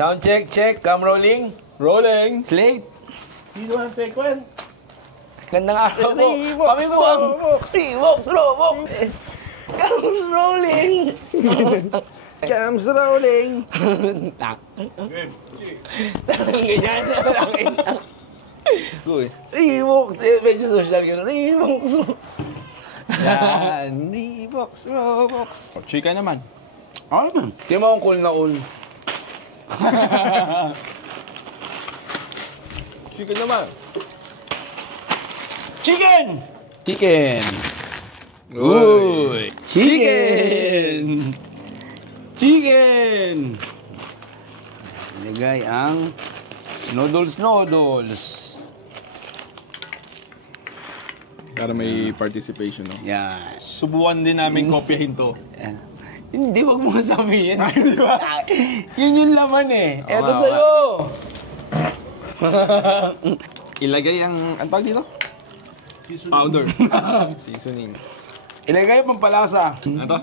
Sound check, check. Cam rolling. Rolling. Slate. Dito ang take one. Gandang araw po. Kami po ang Reeboks Robok. Cam's rolling. Cam's rolling. Ganyan na. Uy. Reeboks. Medyo social yun. Reeboks. Yan. Reeboks, Robux. Chika naman. Ano naman? Di mo akong cool na cool. Chika naman. Chicken! Chicken! Uy! Chicken! Chicken! Ilagay ang noodles. Para may participation, no? Yan. Subukan din namin kopyahin to. Yan. Hindi, wag mo sabihin. Yun yung laman eh. Eto nga, sa'yo! Ilagay ang tawag dito? Powder. Seasoning. Ilagay yung pampalasa. Ano to?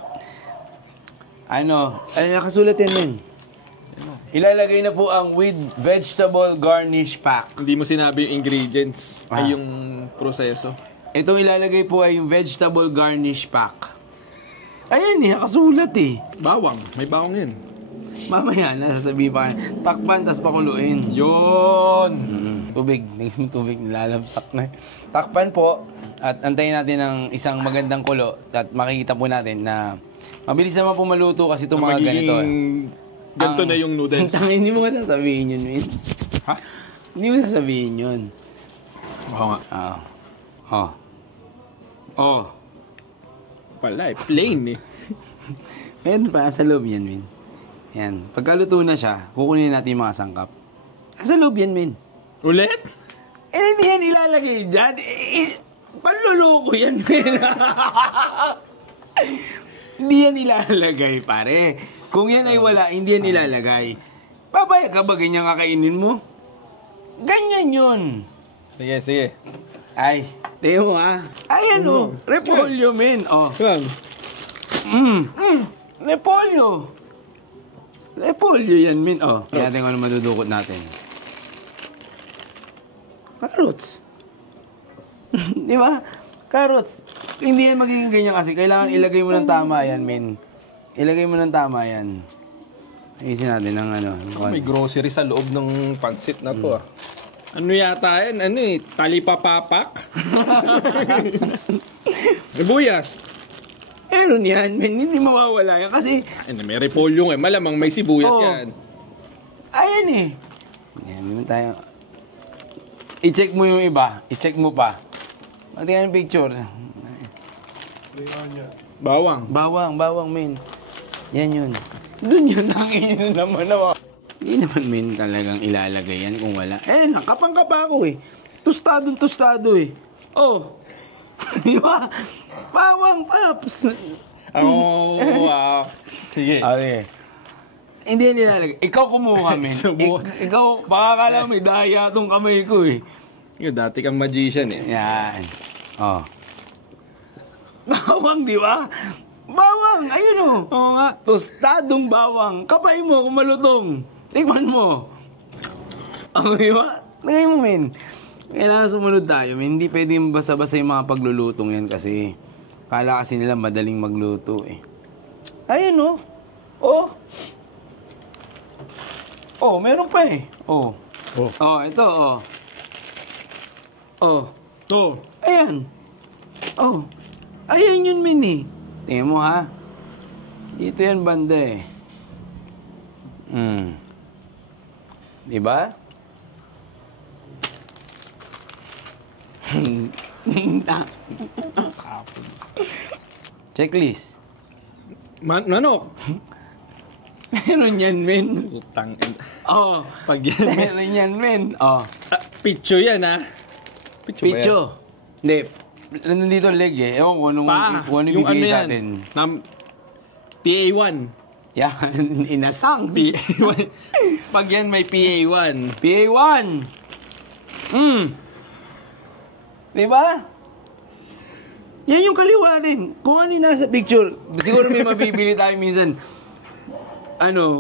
Ano? Ay, nakasulat yan men. Ilalagay na po ang with vegetable garnish pack. Hindi mo sinabi yung ingredients. Ah. Ay yung proseso. Itong ilalagay po ay yung vegetable garnish pack. Ayan eh, nakasulat eh. Bawang. May bawang yan. Mamaya na, sasabihin pa. Takpan, tas pakuluin. Yun! Tubig, tubig, nilalampak na. Takpan po, at antayin natin ng isang magandang kulo. At makikita po natin na mabilis naman po maluto kasi itong mga ganito. Ganito na yung noodles. Hindi mo nga sasabihin yun, Min. Ha? Hindi mo sasabihin yun. Oo nga. Oh. Pala eh. Plain eh. Meron pa, sa loob yan, Min. Yan. Pagkaluto na siya, kukunin natin yung mga sangkap. Sa loob yan, Min. Ulit? Hindi yan ilalagay dyan. Panluloko yan, Min. Hindi yan ilalagay, pare. Kung yan ay wala, hindi yan ilalagay. Papayag ka ba ganyan kakainin mo? Ganyan yun. Sige, sige. Ay, tingin mo ah. Ayan o, repolyo, Min. Oh. Yan. Repolyo. Repolyo yan, Min. Oh, kaya natin kung ano madudukot natin. Carrots. Di ba? Carrots. Hindi yan magiging ganyan kasi. Kailangan ilagay mo ng tama yan, Min. Ilagay mo ng tama yan. Ayusin natin ng ano. May grocery sa loob ng pansit na to ah. Ano yata yan? Ano eh? Talipapapak? Sibuyas. Meron yan, Min. Hindi mawawala yan kasi Ano, may repolyo eh. Malamang may sibuyas Oo. yan. ayan eh. Yan, naman tayo. I-check mo yung iba. I-check mo pa. Matingnan yung picture. Bawang. Bawang, Min. Yan yun. Doon yun, tangin yun naman naman. Hindi naman, Min, talagang ilalagay yan kung wala. Nakapang-kapa ako eh. Tostado eh. Oh. Di ba? Bawang, paps. Wow. Sige. Okay. Hindi yan nilalagay. Ikaw kumuha, Min. Subukan. Ikaw, baka kala may daya tong kamay ko eh. Yung dati kang magician eh. Yan. Oh. Bawang, di ba? Bawang, ayun oh. Oo nga. Tostadong bawang. Kapay mo kung malutong. Tikman mo. Okay ba? Lagay mo, Min. Kailangan sumunod tayo, Min. Hindi pwedeng basa-basa yung mga paglulutong yan kasi kala kasi nila madaling magluto eh. Ayun oh. Oh. Oh, meron pa eh. Oh. Oh. Oh, ito oh. Oh. To. Ayan. Oh. Ayan yun, Min eh. Tingnan mo ha. Dito yan banda eh. Diba? Checklist. Manok. Meron yan, Min. Utang. Oh. Pag yan. Meron yan, Min. Oh. Picho yan ha. Picho. Hindi. Nandito leg eh. Ewan ko kung ano Yung ano bibigay yan? natin. PA1. Yan. Inasang. PA1. Pag yan may PA1. PA1. Diba? Yan yung kaliwa rin. Kung ano yung nasa picture. Siguro may mabibili tayo minsan.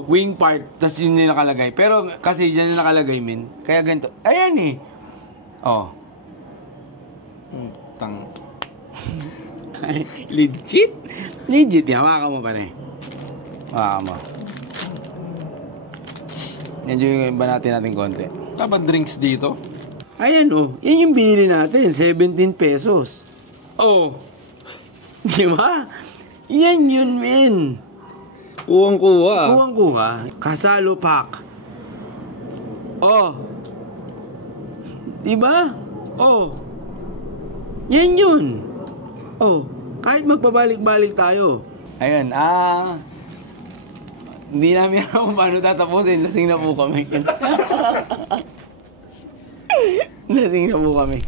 wing part, tas yun yung nakalagay. Pero kasi dyan yung nakalagay, men. Kaya ganito. Ayan eh. Oh. Tang. Legit? Legit yan. Hawakan mo pa rin. Hawakan mo. Medyo yung iba natin konti. Wala ba drinks dito? Ayan oh. Yan yung binili natin. 17 pesos. Oh. Di ba? Yan yun, men. Kuwang-kuwa. Kuwang-kuha. Kasalo pack. Oh. Di ba? Oh. Yan yun. Oh. Kahit magpabalik-balik tayo. Ayun, hindi namin alam kung paano tatapusin. Lasing na po kami. Lasing na po kami.